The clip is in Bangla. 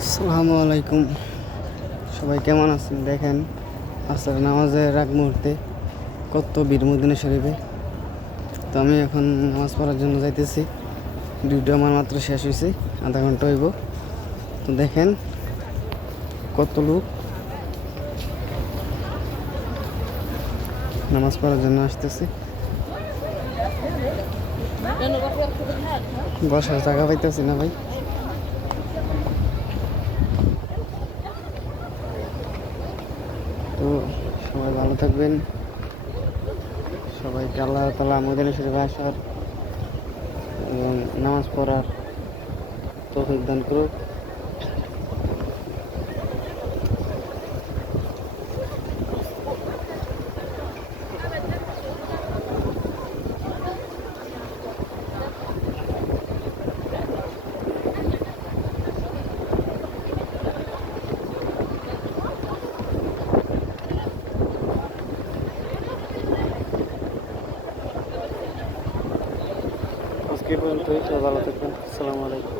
আসসালামু আলাইকুম। সবাই কেমন আছেন? দেখেন আসর নামাজের আগ মুহূর্তে কত ভিড় মদিনা শরীফে। তো আমি এখন নামাজ পড়ার জন্য যাইতেছি। ডিউটি আমার মাত্র শেষ হয়েছে, আধা ঘন্টা হইব। তো দেখেন কত লোক নামাজ পড়ার জন্য আসতেছে। বসার জায়গা পাইতেছি না ভাই। তো সবাই ভালো থাকবেন, সবাইকে আল্লাহ তাআলা মদিনা শরীফে আসার এবং নামাজ পড়ার তৌফিক দান করুক। আজকে পর্যন্তই, সবাই ভালো থাকবেন। আসসালামু আলাইকুম।